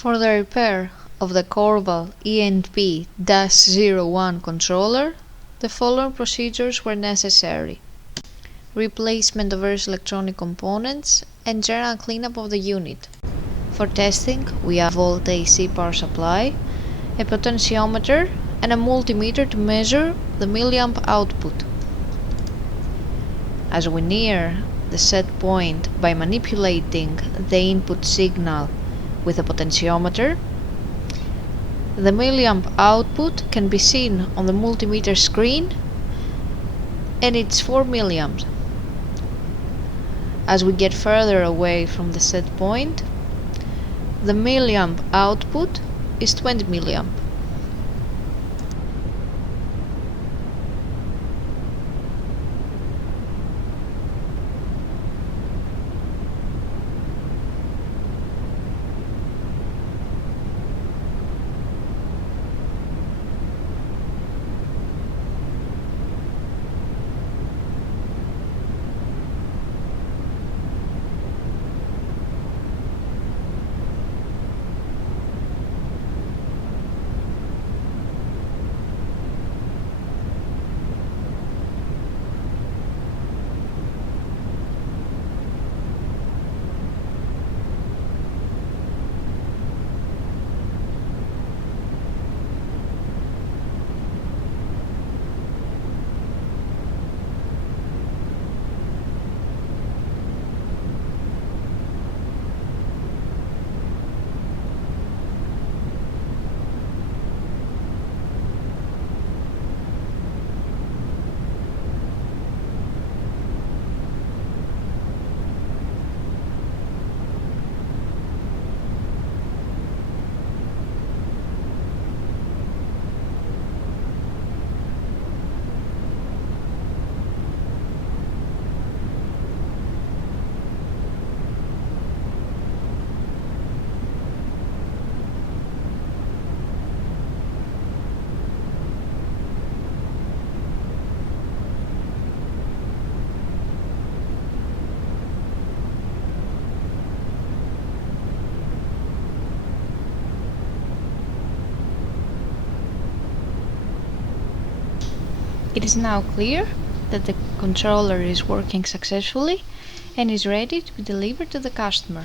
For the repair of the Korval E&P-01 controller, the following procedures were necessary: replacement of various electronic components and general cleanup of the unit. For testing, we have a volt AC power supply, a potentiometer and a multimeter to measure the milliamp output. As we near the set point by manipulating the input signal with a potentiometer, the milliamp output can be seen on the multimeter screen, and it's 4 milliamps. As we get further away from the set point, the milliamp output is 20 milliamp. It is now clear that the controller is working successfully and is ready to be delivered to the customer.